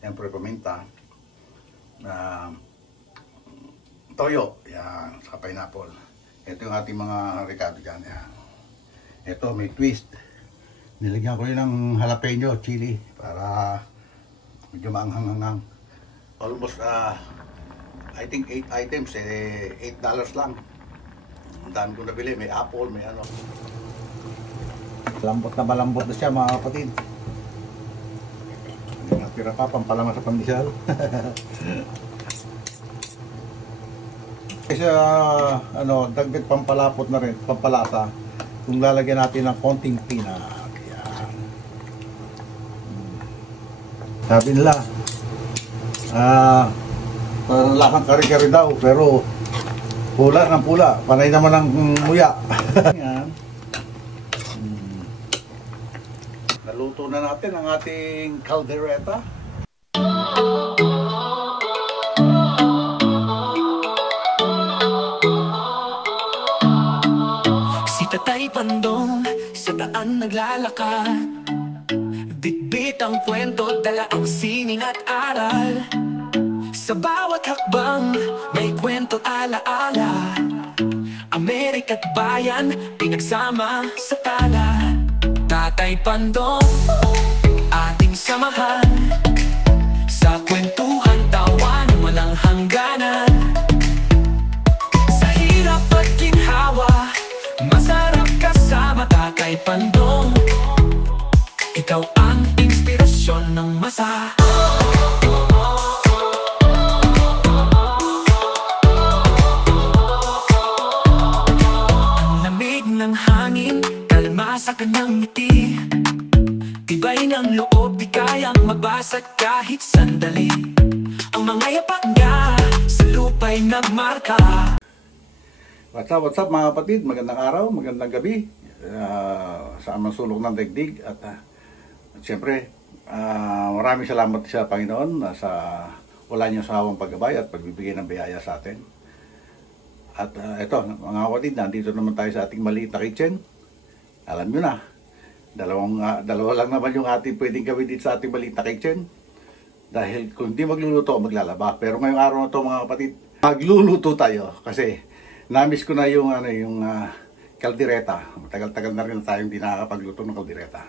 siyempre paminta, toyo, yan, sa pineapple. Ito yung ating mga ricado dyan, yan. Ito may twist, nilagyan ko yun ng jalapeno, chili, para medyo maanghang-hanghang. Almost, I think 8 items, $8 lang. Ang dami ko nabili, may apple, may ano. Malambot na siya mga kapatid. Hindi natira pa, pampalaman sa pandesal. Kasi dagdag pampalapot na rin, pampalasa. Kung lalagyan natin ng konting peanut. Yan. Sabi nila, parang lakang kari-kari daw, pero pula ng pula, panay naman ng muya. Yan. Naluto na natin ang ating caldereta. Si Tatay Pandong sa daan naglalakad, bitbit ang kwento, dala ang sining at aral. Sa bawat hakbang may kwento't alaala, Amerika't bayan pinagsama sa tala. Tatay Pandong, ating samahan sa kwentuhan, tawanan, walang hangganan. Sa hirap at ginhawa, masarap kasama Tatay Pandong. Ikaw ang inspirasyon ng masa. Ang lamig ng hangin, kalmasa ka ng ngiti, tibay ng loob, di kayang magbasag kahit sandali. Ang mga yapak nga sa lupa'y nagmarka. What's up mga kapatid, magandang araw, magandang gabi sa amang sulok ng daigdig. At siyempre, maraming salamat sa Panginoon sa wala niyong sawang paggabay at pagbibigay ng biyaya sa atin. At ito mga kapatid, nandito naman tayo sa ating maliit na kitchen. Alam nyo na, dalawa lang naman yung ating pwedeng gawin dito sa ating maliit na kitchen. Dahil kung di magluluto, maglalaba. Pero ngayong araw na ito mga kapatid, magluluto tayo. Kasi namiss ko na yung kaldereta. Matagal-tagal na rin tayong hindi nakakapagluto ng kaldereta.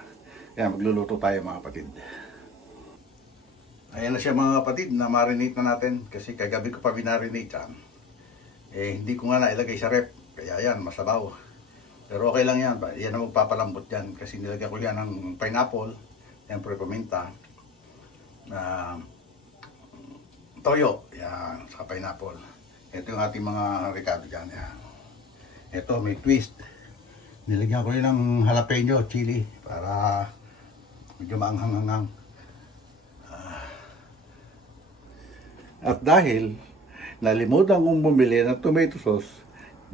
Kaya magluluto tayo mga kapatid. Ayan na siya mga kapatid, na marinate na natin. Kasi kagabi ko pa binarinate yan. Hindi ko nga nailagay sa rep. Kaya yan, masabaw. Pero okay lang yan. Yan ang magpapalambot yan. Kasi nilagyan ko yan ng pineapple, siyempre paminta, toyo, yan, sa pineapple. Ito yung ating mga ricado dyan. Yan. Ito may twist. Nilagyan ko yun ng jalapeno, chili, para medyo maanghang-hanghang. At dahil nalimutan kong bumili ng tomato sauce,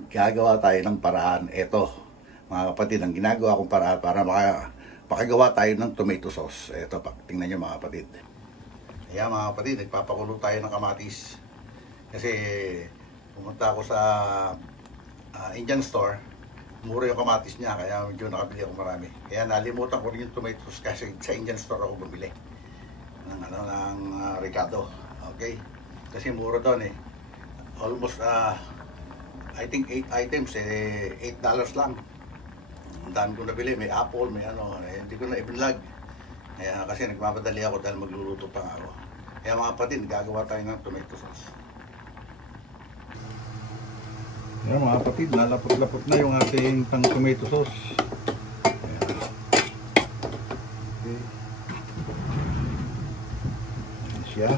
gagawa tayo ng paraan. Ito mga kapatid, ang ginagawa kong paraan para makagawa tayo ng tomato sauce. Ito, tingnan nyo mga kapatid. Ayan mga kapatid, nagpapakulo tayo ng kamatis. Kasi pumunta ako sa Indian store, mura yung kamatis niya, kaya medyo nakabili ako marami. Kaya nalimutan ko rin yung tomato sauce kasi sa Indian store ako bumili ng ricado. Okay? Kasi mura doon almost I think 8 items, $8 lang. Ang dami ko nabili, may apple, may hindi ko na i-vlog. Kaya kasi nagmamadali ako dahil magluluto pa ako. Kaya mga kapatid, gagawa tayo ng tomato sauce. Kaya mga kapatid, lalapot-lapot na yung ating pang tomato sauce. Ayan. Okay. Ayan siya.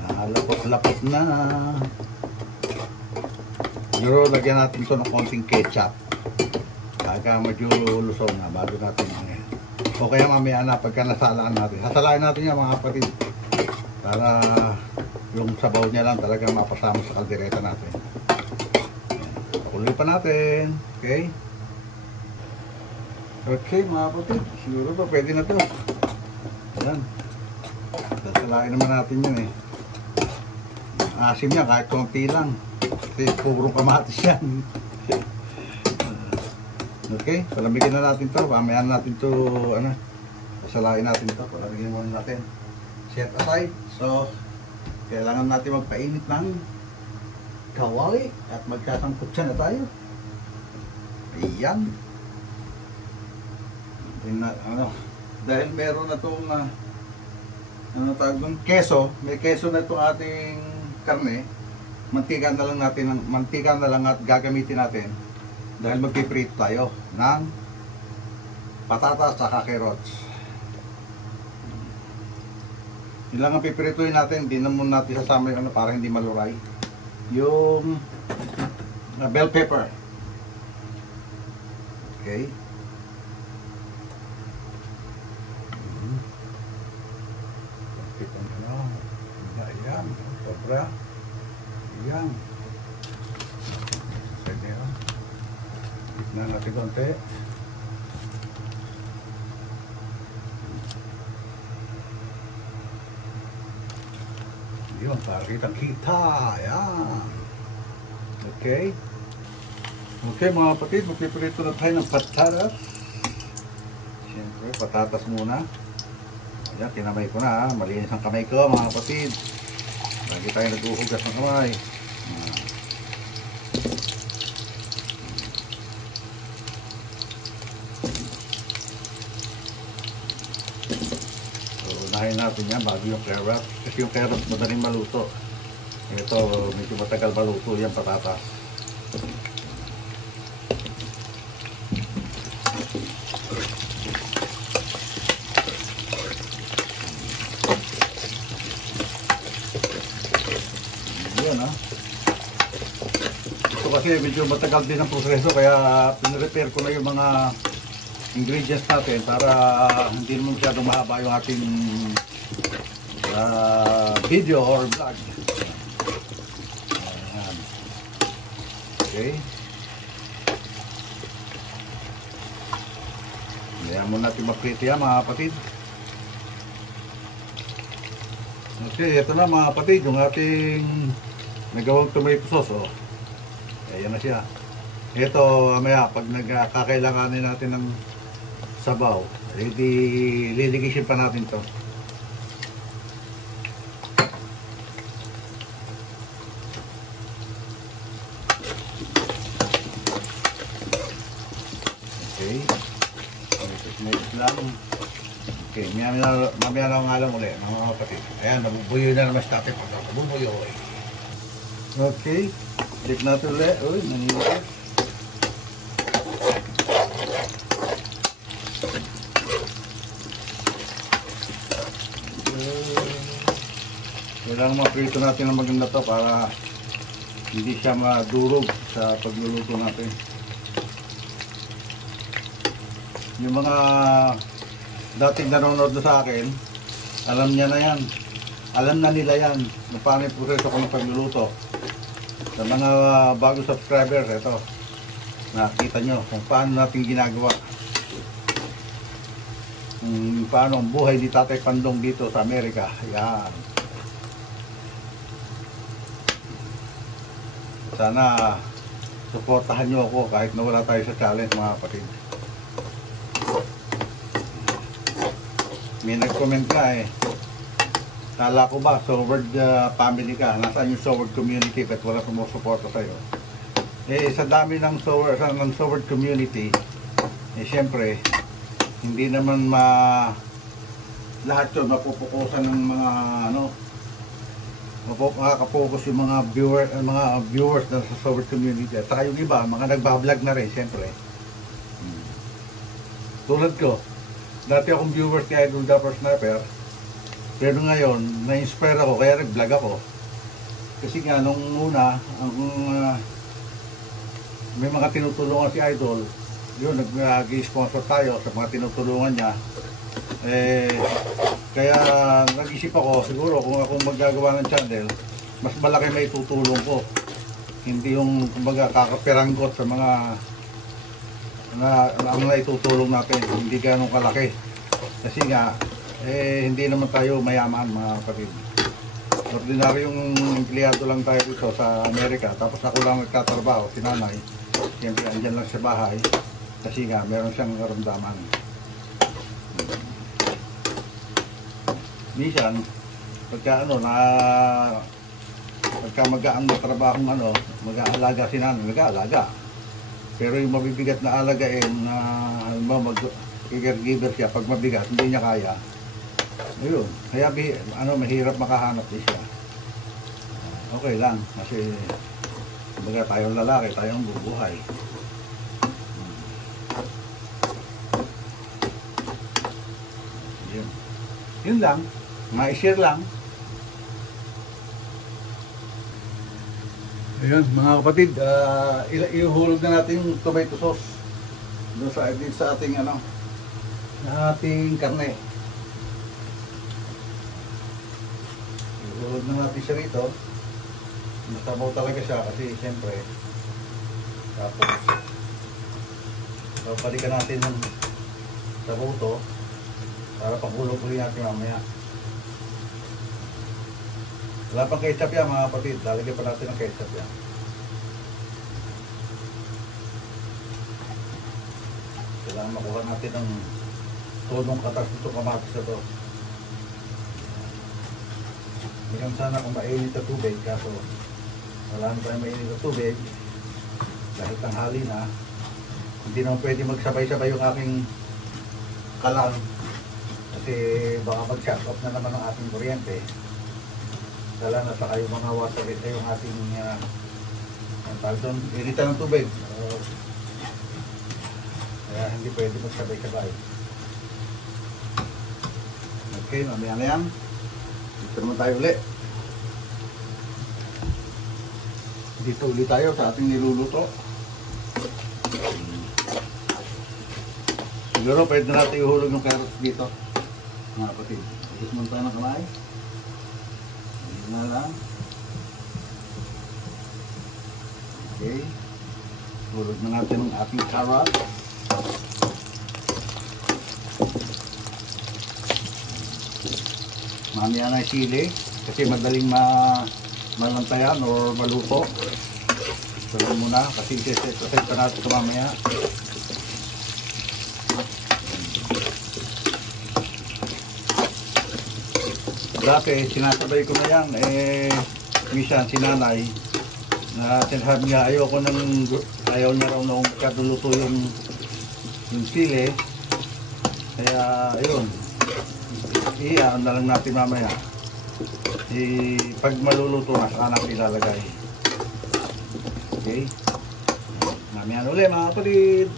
Nalapot-lapot na. Pero lagyan natin ito ng konting ketchup. Kaya medyo lusog na bago natin o kaya mamaya na pagka nasalaan natin. Hasalaan natin yan mga kapatid. Para yung sabaw niya lang talaga mapasama sa kaldereta natin. Pakuloy pa natin. Okay? Okay mga kapatid. Siguro pa pwede na ito. Ayan. Sasalain naman natin yun Asim niya kahit konti lang. Kasi puro kamatis yan. Okay, palamigin na natin to. Pamayan natin to, sasalain natin to. Palamigin muna natin. set aside. So, kailangan natin magpainit ng kawali at magkasangkutsa na tayo. Ayan. Dahil meron na itong tawag doon, keso, may keso na itong ating karne, mantika na lang at gagamitin natin dahil magpiprito tayo ng patatas at carrots. Yun lang ang piprituin natin, hindi na muna natin sasama yung para hindi maluray. Yung bell pepper. Okay. Ayan, sobra. Ayan. Pwede yun. Tignan natin konti. Yun, para kitang-kita. Ayan. Okay. Okay mga kapatid, magpiprito na tayo ng patatas. Siyempre, patatas muna. Ayan, tinamay ko na. Malinis ang kamay ko mga kapatid. Lagi tayo naghuhugas ng kamay. So, unahin natin yan bago yung carrots. Kasi yung carrots madaling maluto. Ito, medyo matagal maluto yan patatas. Ito kasi medyo matagal din ang proseso kaya pinrepair ko na yung mga ingredients natin para hindi naman masyadong mahaba yung ating video or vlog. Ayan. Okay. Ayan muna natin maprito yan mga kapatid. Okay, ito na mga kapatid, yung ating nagawang tomato sauce. Oh. Ayan na siya. Ito, mamaya, pag nagkakailanganin natin ng sabaw, liligisin pa natin to. Okay. Next lang. Okay, mamaya na nga lang ulit, mga kapatid. Ayan, nabubuyo na naman sa tatin. Nabubuyo. Okay, check natin ulit. Uy, nangyayari. Kailangan maprito natin ang maganda to para hindi siya madurog sa pagluluto natin. Yung mga dating nanonood sa akin, alam niya na yan. Alam na nila yan kung paano yung proseso ko ng pagluluto. Sa mga bago subscribers, ito, nakita nyo kung paano natin ginagawa. Kung paano ang buhay ni Tatay Pandong dito sa Amerika. Yan. Sana suportahan nyo ako kahit nawala tayo sa challenge mga kapatid. May nag-comment ka eh. Kala ko ba, Soward family ka? Nasaan yung Soward community kahit wala sumusuporta sa'yo? Eh, sa dami ng Soward community, eh syempre, hindi naman lahat yun mapupukusan ng mga makakapokus yung mga viewers na sa Soward community. At saka yung iba, mga nagbablog na rin, syempre. Tulad ko, dati akong viewers kay Idol Dapper Sniper, pero ngayon, na-inspire ako, kaya nag-vlog ako. Kasi nga, nung una, may mga tinutulungan si Idol, yun, nag-sponsor tayo sa mga tinutulungan niya. Kaya nag-isip ako, siguro kung ako maggagawa ng channel, mas malaki may tutulong ko. Hindi yung, kumbaga, kakapiranggot sa mga ang naitutulong natin, hindi ganun kalaki. Kasi nga, hindi naman tayo mayaman mga kapatid. Ordinaryong empleyado lang tayo dito sa Amerika, tapos ako lang nagtatrabaho, si nanay. Siyempre, andyan lang sa bahay. Kasi nga, meron siyang karamdaman. Minsan, pagka mag-aan na trabahong mag-aalaga si nanay, mag-aalaga. Pero yung mabibigat na alagain na mag-caregiver siya, pag mabigat, hindi niya kaya. Ayun, kaya mahirap makahanap din siya. Okay lang, kasi kumbaga tayong lalaki, tayong bubuhay. Yun lang, ma-share lang. Ayun mga kapatid, ihulog na natin yung tomato sauce doon sa ating ating karne. Ihulog na natin siya rito. Masabaw talaga siya kasi siyempre. Tapos balikan natin ng sabaw to para paghulog ulit natin mamaya. Wala pang ketchup yan mga kapatid, lalagyan pa natin ng ketchup yan. Kailangan makuha natin ng tonong katas nito kamatis na to. Hanggang sana kung mainit na tubig, kaso wala na tayong mainit na tubig dahil tanghali na. Hindi naman pwede magsabay-sabay yung aking kalan kasi baka mag-shut off na naman ang ating kuryente. Dala na sa kayo mga water ito yung ating initan ng tubig. Kaya hindi pwede magsabay-sabay. Okay, mamaya na yan. Dito naman tayo ulit. Dito ulit tayo sa ating niluluto. Siguro pwede natin ihulog yung carrot dito. Mga kapatid. Agis mo tayo ng kamay. Ayan na lang. Okay. Hulog na natin ang ating carrot. Mamaya na sili. Kasi madaling malantayan o maluto. Sabi muna. Kasi set pa natin ito mamaya. Dati, sinasabay ko na yan, minsan si nanay, na sinasabi niya, ayaw niya raw nung kaduluto yung sili. Kaya, ayun, iyan na lang natin mamaya. Pag maluluto na, saka natin ilalagay. Okay? Mamaya ulit mga kapatid.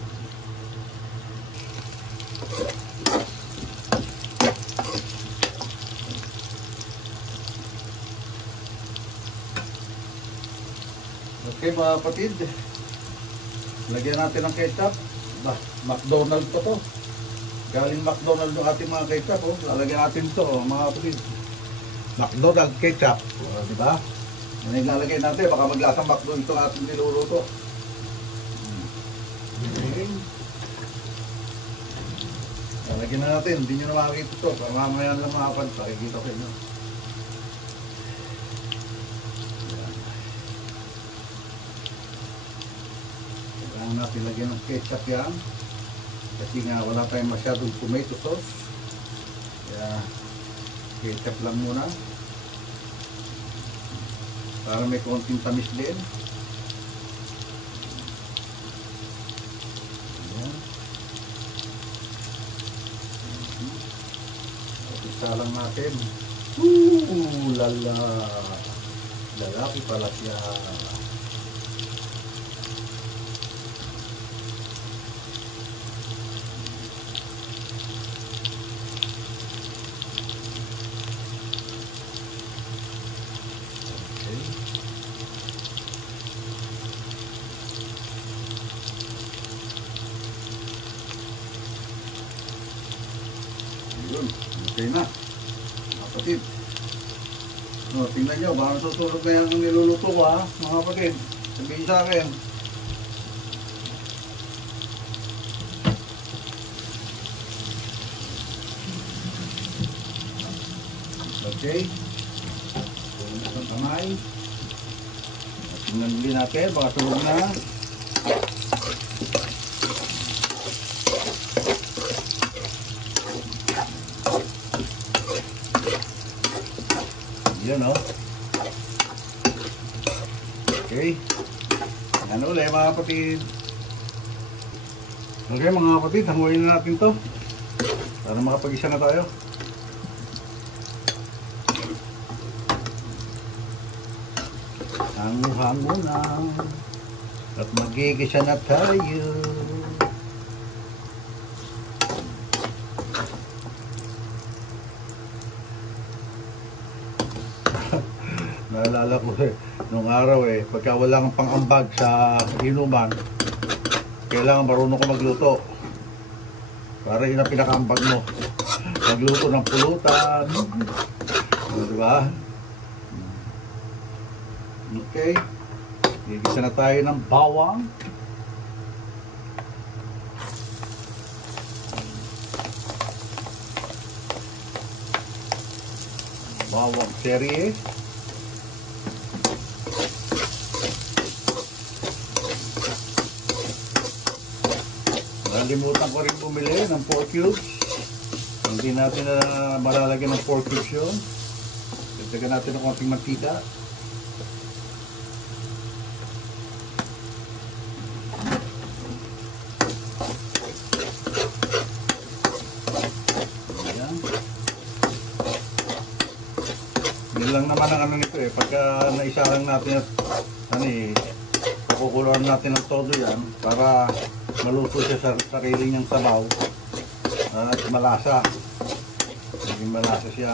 Okay mga kapatid, lagyan natin ng ketchup. McDonald's pa to. Galing McDonald's yung ating mga ketchup. Lalagyan natin ito mga kapatid. McDonald's ketchup. Diba? Yan yung lalagyan natin. Baka maglasang McDonald's itong ating niluluto. Okay. Lalagyan na natin. Hindi nyo na makakita ito. Mamaya lang mga kapatid. Pakikita ko inyo. Natin lagyan ng ketchup yan kasi nga wala tayong masyadong tomato sauce, kaya ketchup lang muna para may konting tamis din. Ayan. Isa lang natin. Lala, lalaki pala siya. Okay na, mga kapatid. Tingnan nyo, baka susunod na yung niluluto ko ha, mga kapatid. Sabihin sa akin. Okay. Tulog ng kamay. Tingnan ulit natin, baka tulog na. Yun o. Okay. Ano ulit mga kapatid. Okay mga kapatid, hanguin na natin to para makapag-isa na tayo. Hangu-hangu na at magigisa na tayo. Naalala ko nung araw pagka wala kang pang-ambag sa inuman, kailangan marunong ka magluto. Para yun ang pinaka-ambag mo. Magluto ng pulutan. Diba? Okay. Gigisa na tayo ng bawang. Bawang serye. Nalimutan ko rin bumili ng 4 cubes. Hindi natin na malalagyan ng 4 cubes yun. Dagdagan natin ng konting mantika. Ayan. Yun lang naman ang ano nito pagka naisa lang natin pakukuluan natin ng todo yan para maluto siya sa sarili niyang sabaw at malasa. Maging malasa siya.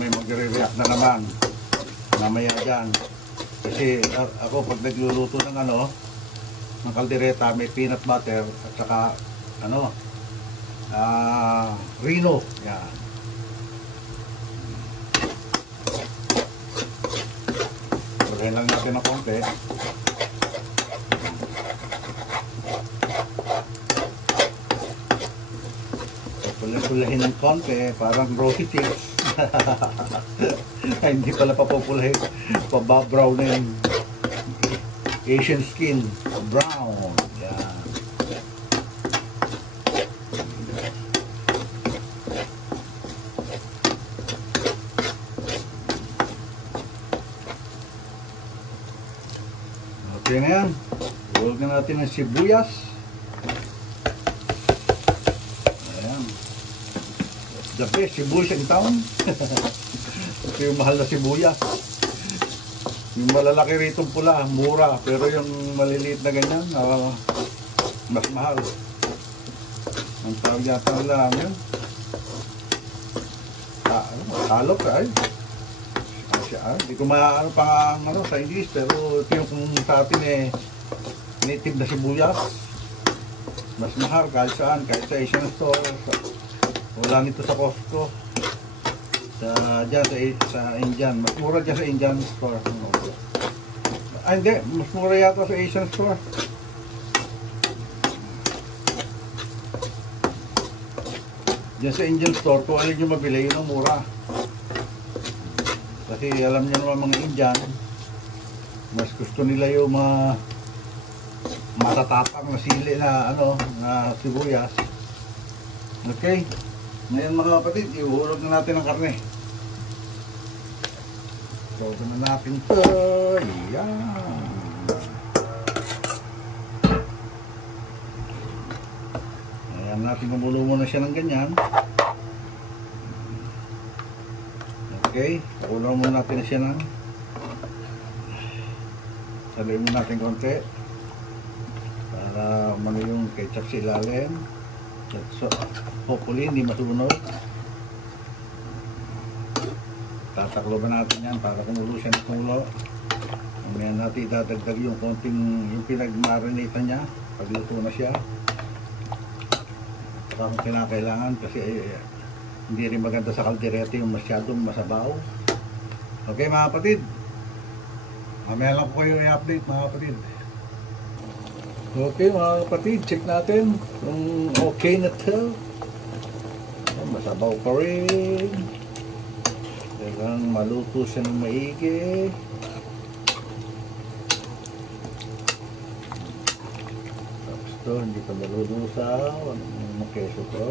May magre-react na naman mamaya dyan. Kasi ako pag nagluluto ng ng kaldereta, may peanut butter at saka Reno. Yan. Pagkain lang natin ng konti. Pupulahin ng konti, parang rosy cheeks. Hindi pala papupulahin. Pababrown na yung Asian skin. Brown. Yan. Okay na yan. Hulog na natin ng sibuyas. Ayan. The best sibuyas in town. Ito yung mahal na sibuyas. Yung malalaki rito pula, mura. Pero yung maliliit na ganyan, mas mahal. Ang tawag yata nila namin. Talok ay. Hindi ko maano pa sa English, pero ito yung kung sa atin native na sibuyas. Mas mahal kahit saan, kahit sa Asian store. Wala nito sa Costco. Dyan sa Indian. Mas mura dyan sa Indian store. Hindi. Mas mura yata sa Asian store. Dyan sa Indian store, kung alin yung mabili, yun ang mura. Kasi alam niyo naman mga Indian, mas gusto nila yung matatapang na sili na na sibuyas. Okay. Ngayon mga kapatid, iuhulog na natin ang karne. So, na natin ito. Ayan. Ayan natin, mamulo muna siya ng ganyan. Okay, pakulang muna natin siya ng saluin muna natin konti para umano yung ketchup sa ilalim. So, hopefully hindi masunog. Tatakloban natin yan para kumulo siya ng kumulo. Mamaya natin idadagdag yung konting yung pinag-marinate niya pagluto na siya. Saka kung kinakailangan kasi hindi rin maganda sa kaldereta yung masyadong masabaw. Okay mga kapatid, mamaya lang po kayo i-update mga kapatid. Okay mga kapatid, check natin kung okay na ito. Masabaw pa rin. Kailangan maluto siya ng maigi. keso, hindi pa nalulusaw. Ano keso to?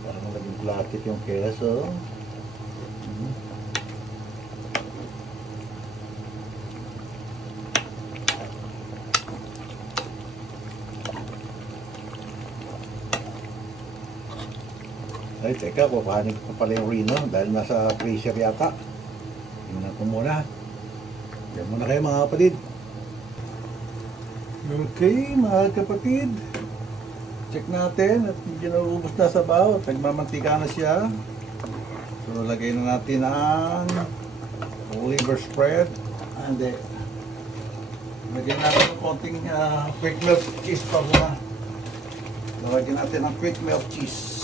Parang naging plastic yung keso. Ay, teka, kukuhanin ko pala yung Reno dahil nasa freezer yata. Tingnan ko muna. Diyan muna kayo mga kapatid. Okay, mga kapatid. Check natin at medyo nauubos na sa baho at nagmamantika na siya. So, lagay na natin ang liver spread. And lagyan natin ng konting quick melt cheese pa muna. Lagyan natin ang quick melt cheese.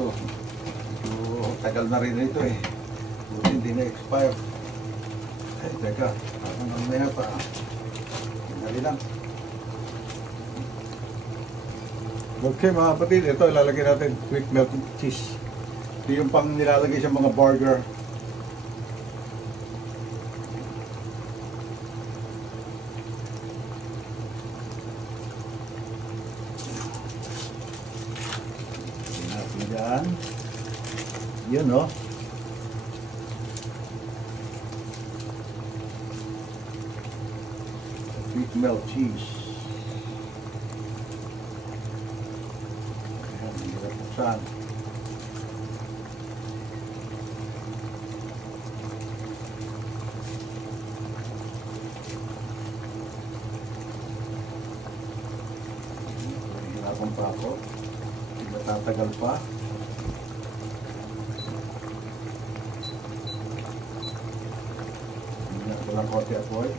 So, tagal na rin ito eh. Hindi na expire. Ay, teka. Ako mamaya pa. Dali lang. Okay mga kapatid, ito ilalagay natin quick melt cheese. Ito yung pang nilalagay sa mga burger. Yan. Yun, no? Quick melt cheese. Ayan, hindi na buksan. Hirapan pa ako. Tatagal pa. Hindi ko lang kote apoy.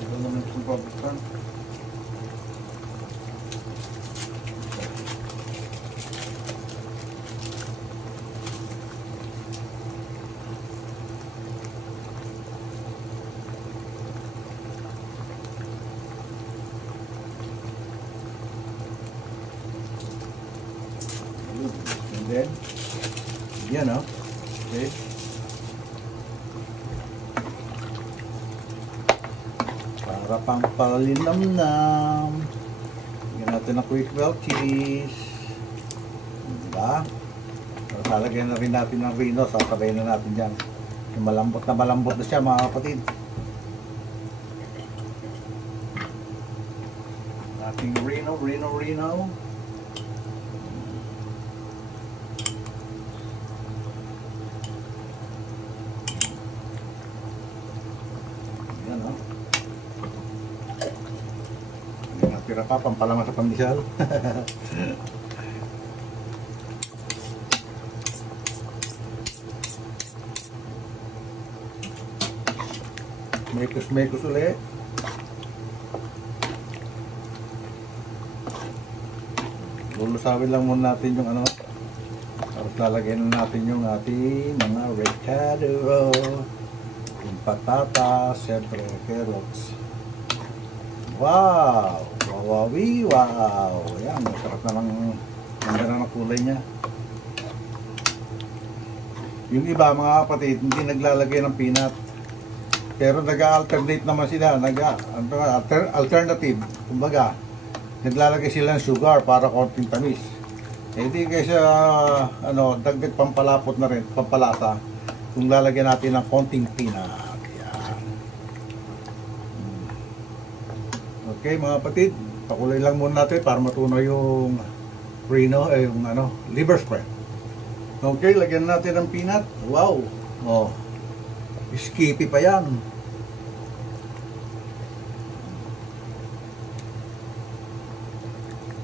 Ito naman itong pabuksan. And then, yan o. Okay. Para pang palinamnam. Lagyan natin ng quick melt cheese. Diba? So, talagyan na rin natin ng Reno. Sasabay na natin dyan. Yung malambot na siya mga kapatid. Ating Reno. Tira pa, pampalaman sa pandesal. Mekos ulit. Lulusawin lang muna natin yung ano. Tapos lalagyan natin yung ating mga recado. Yung patatas, siyempre carrots. Wow! Wawawi! Wow! Ayan, masarap na lang. Ganda na ng kulay niya. Yung iba mga kapatid, hindi naglalagay ng peanut. Pero nag-alternate naman sila. Alternative. Kumbaga, naglalagay sila ng sugar para konting tamis. Eh di kaysa dagdag pampalapot na rin, pampalasa. Kung lalagyan natin ng konting peanut. Okay mga kapatid, pakulay lang muna natin para matunaw yung Reno, yung liver spread. Okay, lagyan natin ng peanut. Wow! Oh, skippy pa yan.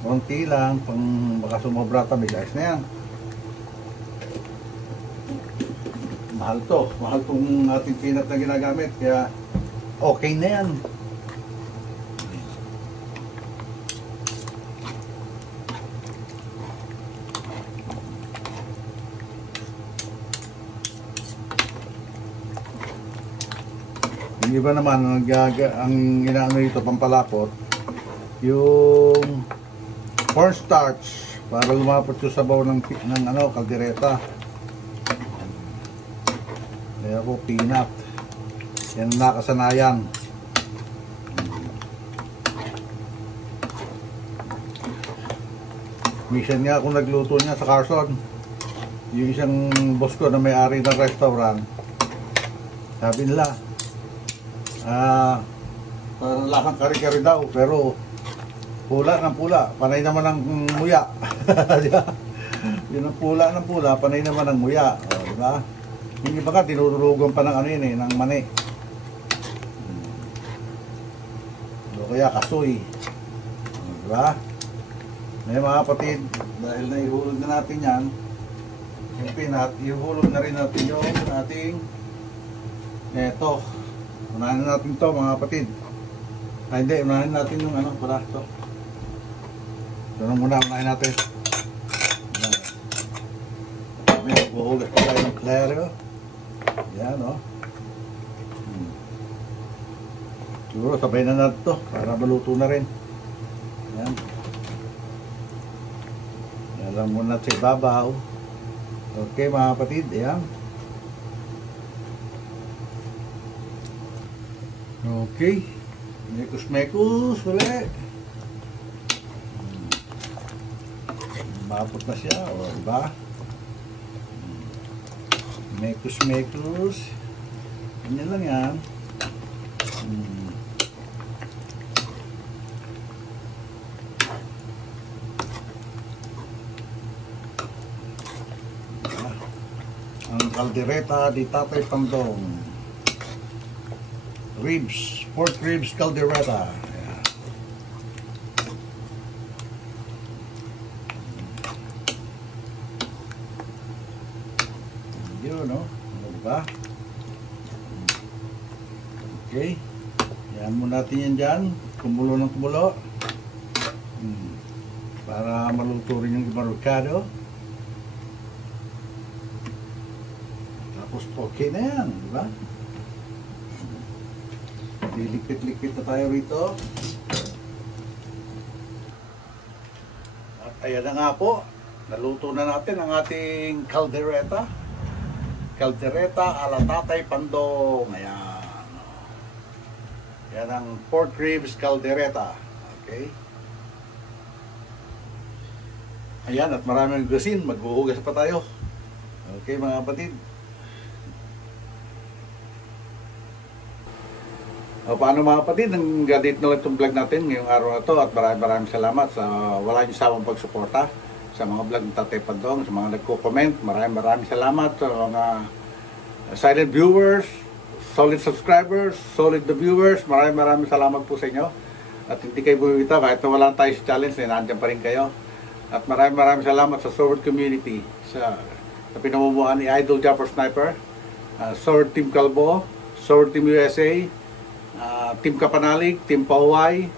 Konti lang, pang baka sumobra tamis, ayos na yan. Mahal tong ating peanut na ginagamit, kaya okay na yan. Yung iba naman, ang inaano ito, pampalapot, yung cornstarch para lumapot yung sabaw ng ano, kaldereta. Kaya ako, peanut. Yan ang nakasanayan. Minsan nga ako nagluto niya sa Carson. Yung isang boss ko na may-ari ng restaurant, sabi nila, parang lasang kari-kari daw, pero pula ng pula, panay naman ng muya. Yun ang pula ng pula, panay naman ng muya. O, diba? Yung iba ka, tinutulugan pa ng ano yun eh, ng mani. O kaya kasoy. O, diba? May mga kapatid, dahil naihulog na natin yan, yung peanut, ihulog na rin natin yung ating neto. Unahin na natin to mga kapatid. Ay hindi, unahin natin yung ano pala to. Ito na muna, unahin natin. May buhugas pa tayo ng klaro. Yan o. Siguro sabay na natin to para maluto na rin. Yan. Alam mo na sa ibabaw. Okay mga kapatid, ayan. Okay. Mekus-mekus ulit. Mapot na siya, o diba? Mekus-mekus. Ganyan lang yan. Ang kaldereta di Tatay Pandong. Ribs, pork ribs caldereta. Ayan. Yun, no? Ano ba? Okay. Yan mo natin yan dyan. Kumulo ng kumulo. Para maluto rin yung marukado. Tapos okay na yan, di ba? Lilikit-likit na tayo rito. At ayan na nga po, naluto na natin ang ating caldereta. Caldereta ala Tatay Pandong. Ayan. Yan ang pork ribs caldereta. Okay. Ayan, at maraming gasin. Maghuhugas pa tayo. Okay mga kapatid. O, paano mga kapatid, hanggang dito na lang itong vlog natin ngayong araw na to at maraming salamat sa wala nyo sawang pagsuporta sa mga vlog ng Tatay Pandong, sa mga nagko-comment. Maraming salamat sa mga silent viewers, solid subscribers, solid the viewers. Maraming salamat po sa inyo. At hindi kayo bumibitaw kahit na wala tayo sa challenge, nandiyan pa rin kayo. At maraming salamat sa Sword Community, sa pinamumuhan ni Idol Japper Sniper, Sword Team Calbo, Sword Team USA, Team Kapanalig, Team Pauway,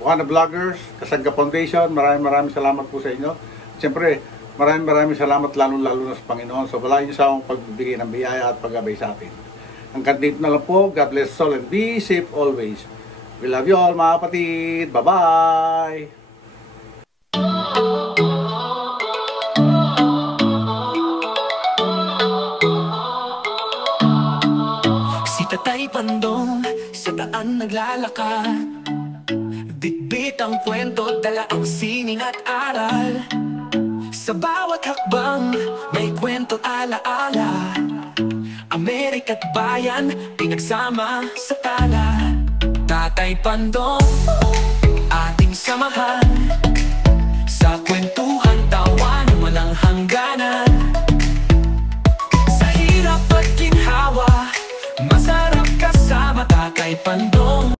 Buana Vloggers, Kasangga Foundation. Maraming salamat po sa inyo. Siyempre, maraming salamat lalo na sa Panginoon. So wala niyo sa akong pagbibigay ng biyaya at pag-abay sa atin. Hanggang dito na lang po. God bless all and be safe always. We love you all mga kapatid. Bye-bye! Tatay Pandong, sa daan naglalakad. Bitbit ang kwento, dala ang sining at aral. Sa bawat hakbang, may kwento alaala. Amerika't bayan, pinagsama sa tala. Tatay Pandong, ating samahan.